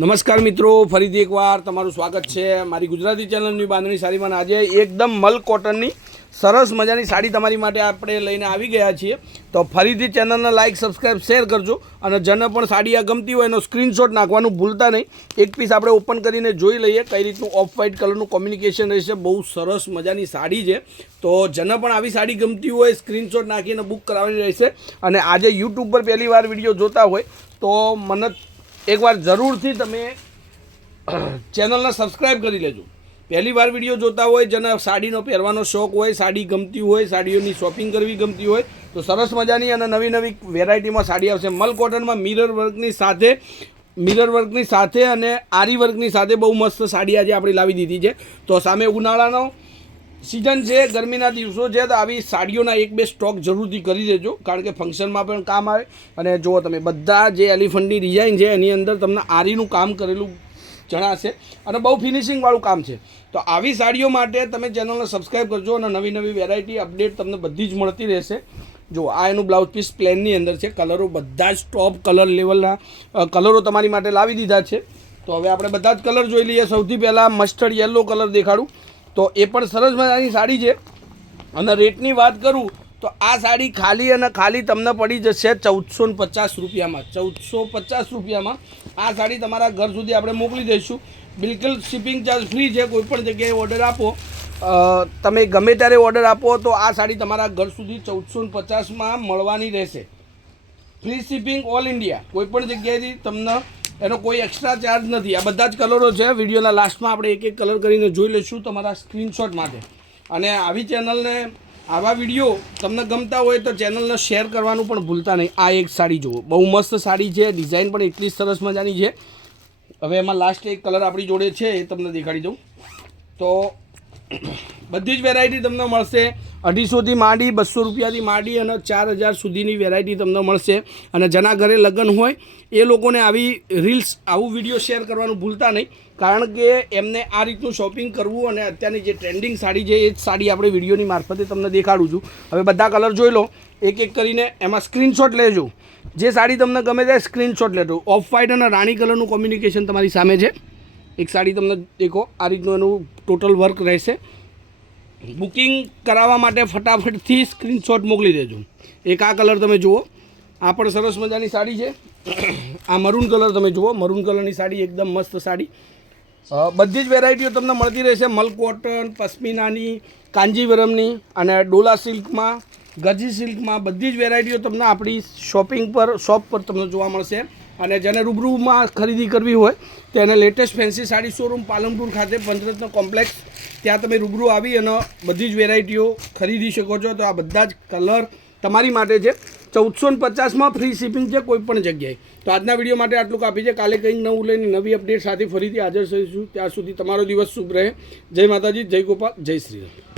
નમસ્કાર મિત્રો, ફરીથી એકવાર તમારું સ્વાગત છે મારી ગુજરાતી ચેનલની બાંધણી સાડીમાં. આજે એકદમ મલ કોટનની સરસ મજાની સાડી તમારી માટે આપણે લઈને આવી ગયા છીએ. તો ફરીથી ચેનલને લાઇક, સબસ્ક્રાઈબ, શેર કરજો અને જેને પણ સાડી આ ગમતી હોય એનો સ્ક્રીનશોટ નાખવાનું ભૂલતા નહીં. એક પીસ આપણે ઓપન કરીને જોઈ લઈએ કઈ રીતનું ઓફ વ્હાઇટ કલરનું કોમ્યુનિકેશન રહેશે. બહુ સરસ મજાની સાડી છે. તો જેને પણ આવી સાડી ગમતી હોય સ્ક્રીનશોટ નાખીને બુક કરાવવાની રહેશે. અને આજે યુટ્યુબ પર પહેલી વાર વિડીયો જોતા હોય તો મને એકવાર જરૂરથી તમે ચેનલને સબસ્ક્રાઈબ કરી લેજો. પહેલી વાર વિડીયો જોતા હોય, જેને સાડીનો પહેરવાનો શોખ હોય, સાડી ગમતી હોય, સાડીઓની શોપિંગ કરવી ગમતી હોય તો સરસ મજાની અને નવી નવી વેરાયટીમાં સાડી આવશે. મલ કોટનમાં મિરર વર્કની સાથે અને આરી વર્કની સાથે બહુ મસ્ત સાડી આજે આપણે લાવી દીધી છે. તો સામે ઉનાળાનો સિઝન છે, ગરમીના દિવસો છે, તો આવી સાડીઓના એક બે સ્ટોક જરૂરથી કરી દેજો, કારણ કે ફંક્શનમાં પણ કામ આવે. અને જુઓ તમે બધા જે એલિફન્ટની ડિઝાઇન છે એની અંદર તમને આરીનું કામ કરેલું જણાશે અને બહુ ફિનિશિંગવાળું કામ છે. તો આવી સાડીઓ માટે તમે ચેનલને સબસ્ક્રાઈબ કરજો અને નવી નવી વેરાયટી અપડેટ તમને બધી જ મળતી રહેશે. જો આ એનું બ્લાઉઝ પીસ પ્લેનની અંદર છે. કલરો બધા જ ટોપ કલર લેવલના કલરો તમારી માટે લાવી દીધા છે. તો હવે આપણે બધા જ કલર જોઈ લઈએ. સૌથી પહેલાં મસ્ટર્ડ યલો કલર દેખાડું. તો એ પણ સરસ મજાની સાડી છે. અને રેટની વાત કરું તો આ સાડી ખાલી અને ખાલી તમને પડી જશે 1450 રૂપિયામાં. 1450 રૂપિયામાં આ સાડી તમારા ઘર સુધી આપણે મોકલી દઈશું. બિલકુલ શિપિંગ ચાર્જ ફ્રી છે. કોઈપણ જગ્યાએ ઓર્ડર આપો, તમે ગમે ત્યારે ઓર્ડર આપો તો આ સાડી તમારા ઘર સુધી 1450માં મળવાની રહેશે. Free shipping all India. કોઈપણ જગ્યાએથી તમને એનો કોઈ એક્સ્ટ્રા ચાર્જ નથી. આ બધા જ કલરો છે. વિડીયોના લાસ્ટમાં આપણે એક એક કલર કરીને જોઈ લઈશું તમારા સ્ક્રીનશોટ માટે. અને આવી ચેનલને આવા વિડીયો તમને ગમતા હોય તો ચેનલને શેર કરવાનું પણ ભૂલતા નહીં. આ એક સાડી જુઓ, બહુ મસ્ત સાડી છે. ડિઝાઇન પણ એટલી સરસ મજાની છે. હવે એમાં લાસ્ટ એક કલર આપણી જોડે છે એ તમને દેખાડી દઉં. તો બધી જ વેરાયટી તમને મળશે. 250થી માંડી 200 રૂપિયાથી માંડી અને 4000 સુધીની વેરાયટી તમને મળશે. અને જેના ઘરે લગ્ન હોય એ લોકોને આવી રીલ્સ, આવું વિડીયો શેર કરવાનું ભૂલતા નહીં, કારણ કે એમને આ રીતનું શોપિંગ કરવું. અને અત્યારની જે ટ્રેન્ડિંગ સાડી છે એ જ સાડી આપણે વિડીયોની મારફતે તમને દેખાડું છું. હવે બધા કલર જોઈ લો એક એક કરીને, એમાં સ્ક્રીનશોટ લેજો. જે સાડી તમને ગમે તે સ્ક્રીનશોટ લેજો. ઓફ વ્હાઇટ અને રાણી કલરનું કોમ્યુનિકેશન તમારી સામે છે. એક સાડી તમને દેખો, આ રીતનું એનું ટોટલ વર્ક રહેશે. બુકિંગ કરાવવા માટે ફટાફટથી સ્ક્રીનશોટ મોકલી દેજો. એક આ કલર તમે જુઓ, આ પણ સરસ મજાની સાડી છે. આ મરૂન કલર તમે જુઓ, મરૂન કલરની સાડી એકદમ મસ્ત સાડી. બધી જ વેરાયટીઓ તમને મળતી રહેશે. મલ કોટન, પશ્મિનાની, કાંજીવરમની અને ડોલા સિલ્કમાં, ગજી સિલ્કમાં બધી જ વેરાયટીઓ તમને આપણી શોપ પર તમને જોવા મળશે. અને જેને રૂબરૂમાં ખરીદી કરવી હોય તેને latest fancy sari showroom Palanpur ખાતે પંચરત્ન કોમ્પ્લેક્સ, ત્યાં તમે રૂબરૂ આવી અને બધી જ વેરાયટીઓ ખરીદી શકો છો. તો આ બધા જ કલર તમારી માટે છે. 1450માં ફ્રી શિપિંગ છે કોઈ પણ જગ્યાએ. તો આજના વિડીયો માટે આટલું કાપી છે. કાલે કંઈક નવું લઈને નવી અપડેટ સાથે ફરીથી હાજર થઈશું. ત્યાં સુધી તમારો દિવસ શુભ રહે. જય માતાજી, જય ગોપાલ, જય શ્રી રામ.